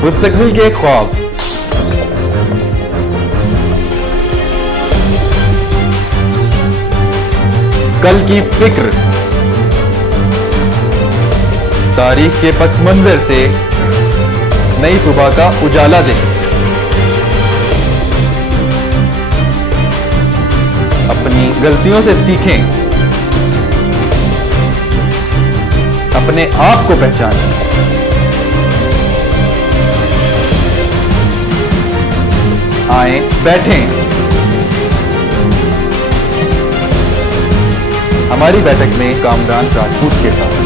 मुस्तकबिल के ख्वाब, कल की फिक्र, तारीख के पस मंजर से नई सुबह का उजाला दे। अपनी गलतियों से सीखें, अपने आप को पहचानें। आए बैठें हमारी बैठक में कामरान राजपूत के साथ।